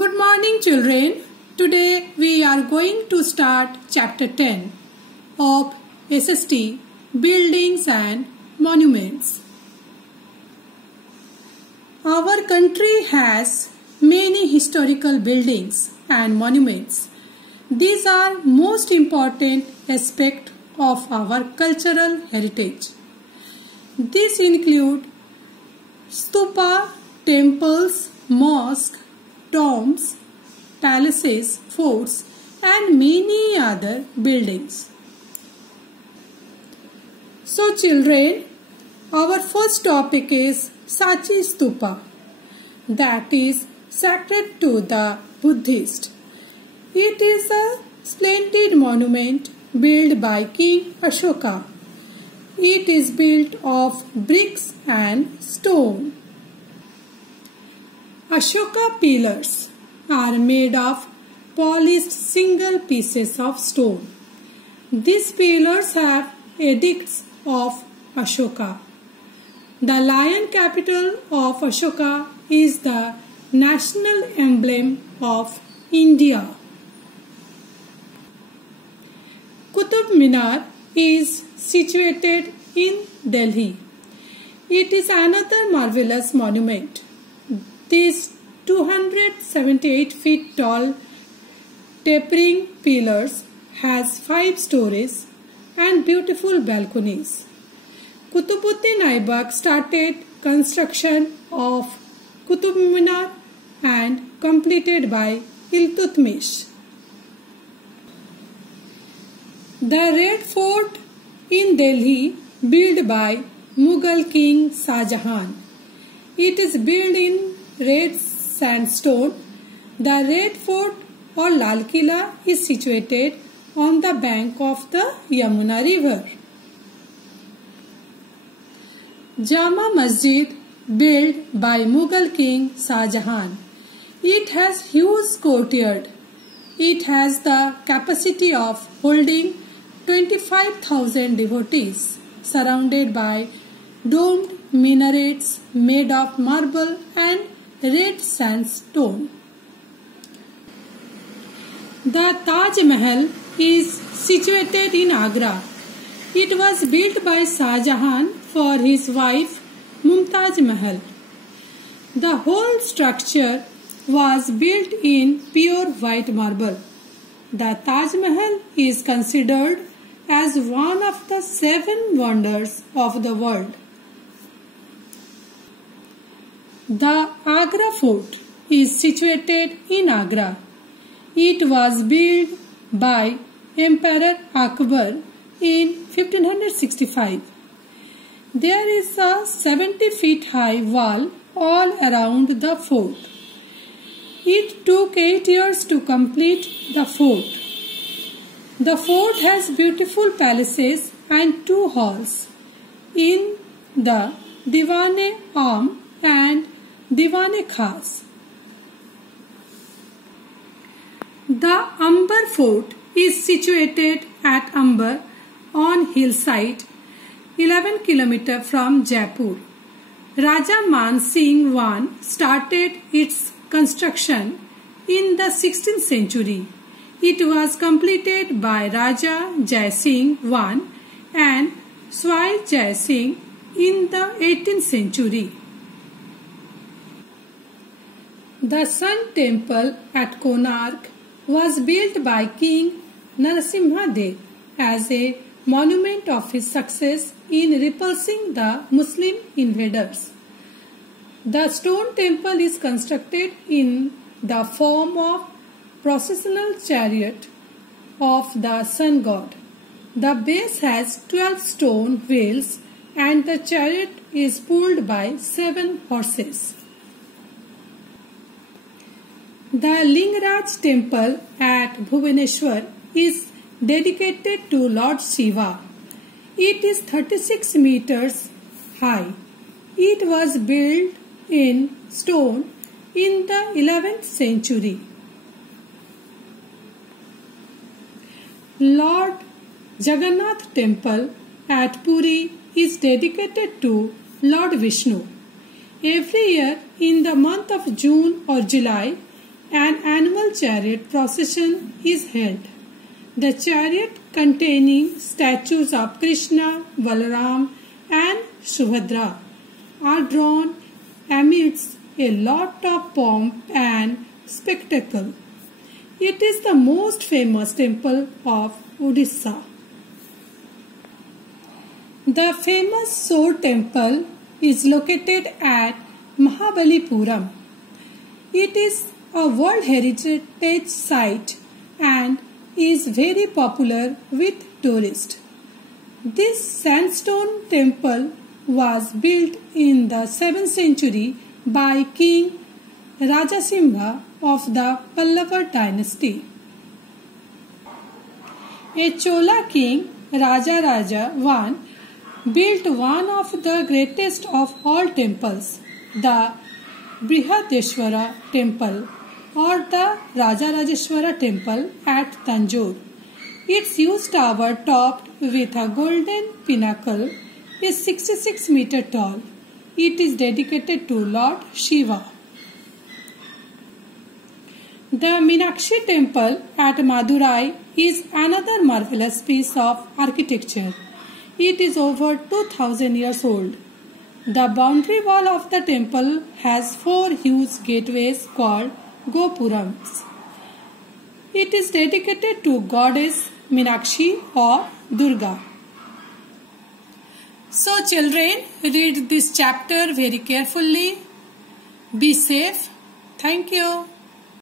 Good morning children. Today we are going to start chapter 10 of SST Buildings and Monuments. Our country has many historical buildings and monuments. These are most important aspects of our cultural heritage. These include stupa, temples, mosques, tombs, palaces, forts, and many other buildings. So children, our first topic is Sanchi Stupa, that is sacred to the Buddhist. It is a splendid monument built by King Ashoka. It is built of bricks and stone. Ashoka pillars are made of polished single pieces of stone. These pillars have edicts of Ashoka. The lion capital of Ashoka is the national emblem of India. Qutub Minar is situated in Delhi. It is another marvelous monument. These 278 feet tall tapering pillars has 5 stories and beautiful balconies. Qutbuddin Aibak started construction of Qutub Minar and completed by Iltutmish. The Red Fort in Delhi built by Mughal King Shah Jahan. It is built in red sandstone. The Red Fort or Lal Killa is situated on the bank of the Yamuna river. Jama Masjid built by Mughal King Shah Jahan. It has huge courtyard. It has the capacity of holding 25,000 devotees, surrounded by domed minarets made of marble and red sandstone. The Taj Mahal is situated in Agra. It was built by Shah Jahan for his wife Mumtaz Mahal. The whole structure was built in pure white marble. The Taj Mahal is considered as one of the 7 wonders of the world. The Agra Fort is situated in Agra. It was built by Emperor Akbar in 1565. There is a 70 feet high wall all around the fort. It took 8 years to complete the fort. The fort has beautiful palaces and 2 halls in the Diwan-e-Am and Diwan-e-Khas. The Amber Fort is situated at Amber on hillside 11 km from Jaipur. Raja Man Singh I started its construction in the 16th century. It was completed by Raja Jai Singh I and Swai Jai Singh in the 18th century. The Sun Temple at Konark was built by King Narasimha Dev as a monument of his success in repulsing the Muslim invaders. The stone temple is constructed in the form of processional chariot of the sun god. The base has 12 stone wheels and the chariot is pulled by 7 horses. The Lingaraj temple at Bhubaneswar is dedicated to Lord Shiva. It is 36 meters high. It was built in stone in the 11th century. Lord Jagannath temple at Puri is dedicated to Lord Vishnu. Every year in the month of June or July, an annual chariot procession is held. The chariot containing statues of Krishna, Balaram and Subhadra are drawn amidst a lot of pomp and spectacle. It is the most famous temple of Odisha. The famous sword temple is located at Mahabalipuram. It is a World Heritage Site and is very popular with tourists. This sandstone temple was built in the 7th century by King Rajasimha of the Pallava dynasty. A Chola king, Rajaraja I, built one of the greatest of all temples, the Brihadeshwara temple or the Rajarajeshwara temple at Tanjore. Its huge tower topped with a golden pinnacle is 66 meters tall. It is dedicated to Lord Shiva. The Meenakshi temple at Madurai is another marvelous piece of architecture. It is over 2000 years old. The boundary wall of the temple has 4 huge gateways called Gopurams. It is dedicated to goddess Meenakshi or Durga. So children, read this chapter very carefully. Be safe. Thank you.